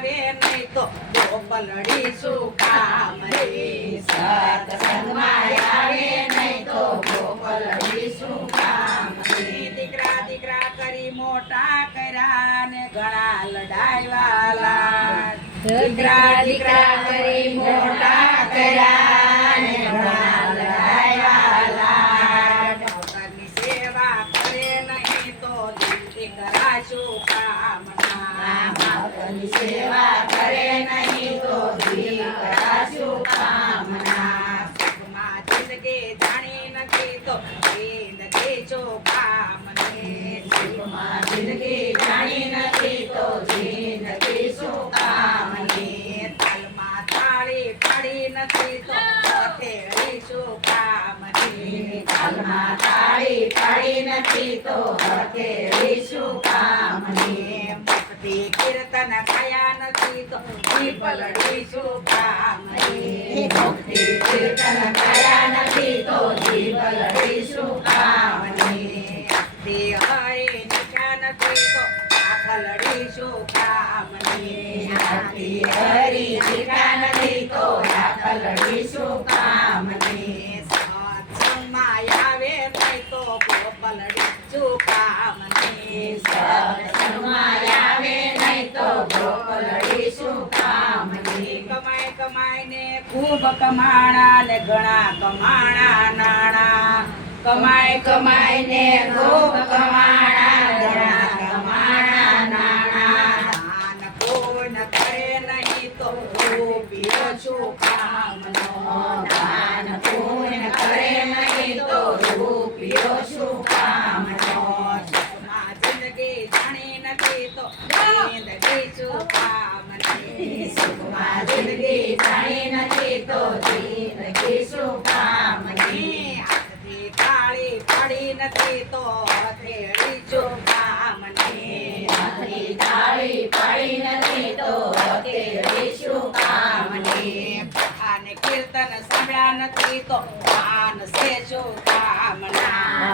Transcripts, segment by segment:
આવે નહીં તો ગોપલડી શું કામ રે સત્સંગમાં આવે નહીં તો ગોપલડી શું કામ રે દીકરા દીકરા કરી મોટા કર્યા ને ઘણા લડાઈવાલા દીકરા દીકરા કરી મોટા કર્યા ને ઘણા લડાઈવાલા નોકરની સેવા કરે નહીં તો દિલથી કરાશું કામના નોકરની સેવા કરે નહીં તો દિલ કરાશું કામના સુખમાં જિંદગી જાણી નથી તો જિંદગી જો કામને સુખમાં જિંદગી જાણી નથી તો જિંદગી શું કામની તાલમાં તાળી પાડી નથી તો હથેળી શું કામની તાલમાં તાળી પાડી નથી તો હથેળી શું કામની ભક્તિ કીર્તન ગાયા નથી તો જીભલડી શું કામની ભક્તિ કીર્તન ગાયા નથી તો જીભલડી શું કામની તે હરે નિશા નથી તો આખલડી શું કામની આરતી હરી નિશા નથી તો આખલડી શું કામની સત્સંગમાં આવે નહીં તો ગોપલડી શું કામની સત્સંગમાં આવે નહીં તો ગોપલડી શું કામની કમાઈ કમાઈને ખૂબ કમાણા ને ઘણા કમાણા નાણા કમાઈ કમાઈને ખૂબ કમાણા ઘણા કમાણા નાણા દાન કોઈ ન કરે નહીં તો રૂપિયો શું કામનો દાન કોઈ ન કરે નહીં તો રૂપિયો શું કામનો સુખમાં જિંદગી જાણી નથી તો જિંદગી શું કામની સુખમાં જિંદગી જાણી નથી તો જિંદગી શું કામની તાળી પાડી નથી તો હથેળી શું કામની હાથની તાળી પાડી નથી તો હથેળી શું કામની અને કીર્તન સાંભળ્યા નથી તો કાન સે શું કામના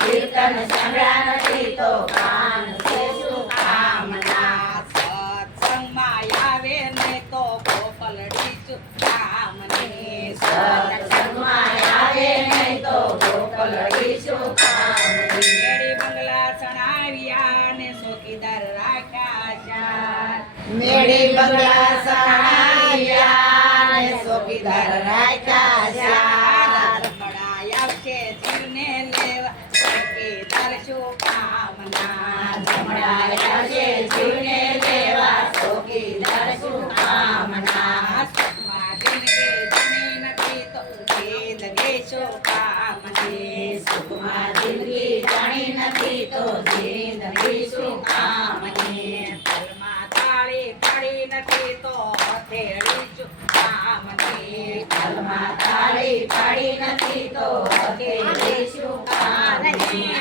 કીર્તન સાંભળ્યા નથી તો કાન સે શું કામના સત્સંગમાં આવે નહીં તો ગોપલડી શું કામની સત્સંગમાં આવે નહીં તો ગોપલડી શું કામની મેળી બંગલા ચણાવ્યા ને ચોકીદાર રાખ્યા ચાર મેળી બંગલા ચણાવ્યા ને ચોકીદાર રાખ્યા ચાર મળાયા છે જીવને લેવા ચોકીદાર શું કામના મળાયા છે જીવને લેવા ચોકીદાર શું કામના સુખમાં જિંદગી જાણી નથી તો જિંદગી શું કામની સુખમાં જિંદગી જાણી નથી તો જિંદગી શું કામની તાલમાં તાળી પાડી નથી તો હથેળી શું કામની તાલમાં તાળી પાડી નથી તો હથેળી શું કામની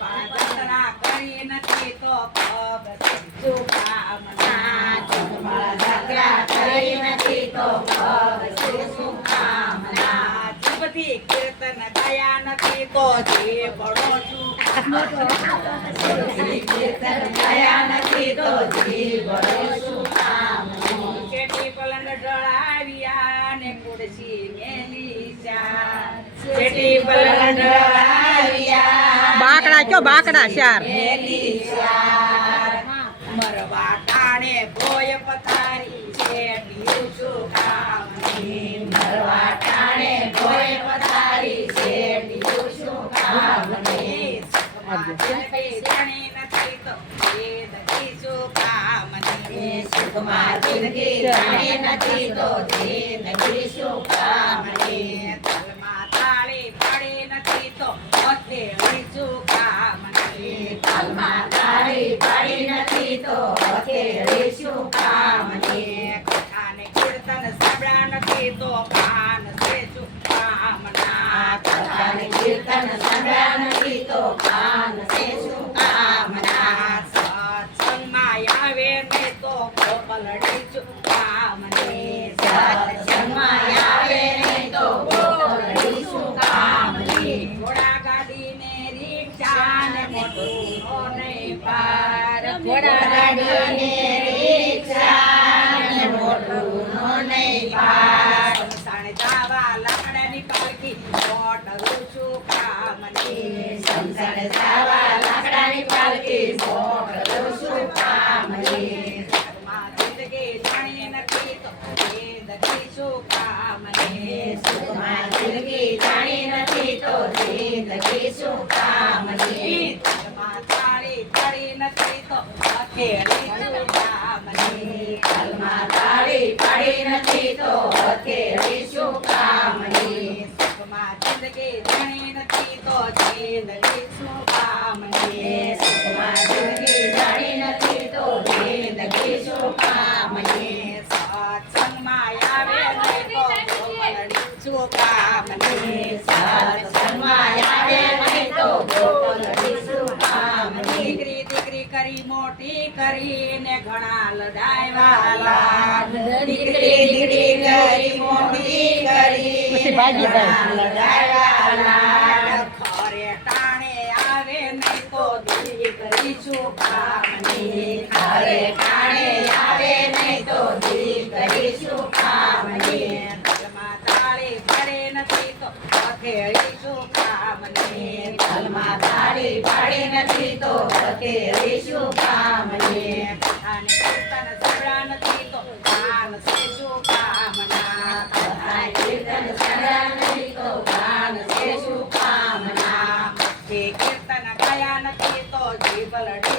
પ્રાર્થના કરી નથી તો પગ શું કામના જાત્રા કરી નથી તો પગ શું કામના જીભથી કીર્તન ગાયા નથી તો જીભડો શું કીર્તન ગાયા નથી તો જીભડો શું કામનું ચેટી પલંગ ઢળાવ્યા ને ખુરશી મેલી ચાર ચેટી પલંગ ઢળાવ્યા બાકડા કયો બાકડા ચાર મેલી ચાર મરવા ટાણે ભોય પથારી શેઠિયું શું કામની મરવા ટાણે ભોય પથારી શેઠિયું શું કામની જિંદગી જાણી નથી તો જિંદગી શું કામની સુખમાં જિંદગી જાણી નથી તો જિંદગી શું કામની તાલમાં તાળી પાડી નથી તો હથેળી શું કામની તાલમાં તાળી પાડી નથી તો હથેળી શું કામની કથાને કીર્તન સાંભળ્યા નથી તો કાન સે શું કામના કથાને કીર્તન સાંભળ્યા નથી તો કાન સે શું કામના સત્સંગમાં આવે નહીં તો ગોપલડી શું કામની સત્સંગમાં આવે નહીં તો ગોપલડી શું કામની ઘોડા ગાડી ને રિક્ષા ને મોટું નહીં પાર ઘોડા ગાડી ને રિક્ષા શું કામની તલમાં તાળી પડી નથી તો હથેળી શું કામની તલમાં તાળી પડી નથી તો હથેળી શું કામની સુખમાં જિંદગી જાણી નથી તો જિંદગી શું કામની સુખમાં જિંદગી જાણી નથી તો જિંદગી શું કામની સત્સંગમાં આવે નહીં તો ગોપલડી શું કામની સત્સંગમાં આવે નહીં તો ગોપલડી શું કામની દીકરી દીકરી કરી મોટી કરીને ઘણા લડાયવાલા દીકરી દીકરી કરી મોટી પછી કરી ભાગી જાય. લડાયવાલા ખરે ટાણે આવે નહીં તો દીકરી શું કામની ખરે ટાણે આવે નહીં તો દીકરી શું કામની તલમાં તાળી પડે નથી તો હથેળી શું કામની તલમાં તાળી પાડી નથી તો હથેળી શું કામની અને કીર્તન સાંભળ્યા નથી તો કાન છે શું કામના અને કીર્તન સાંભળ્યા નથી તો કાન છે શું કામના કે કીર્તન ગાયા નથી તો જીભ લડે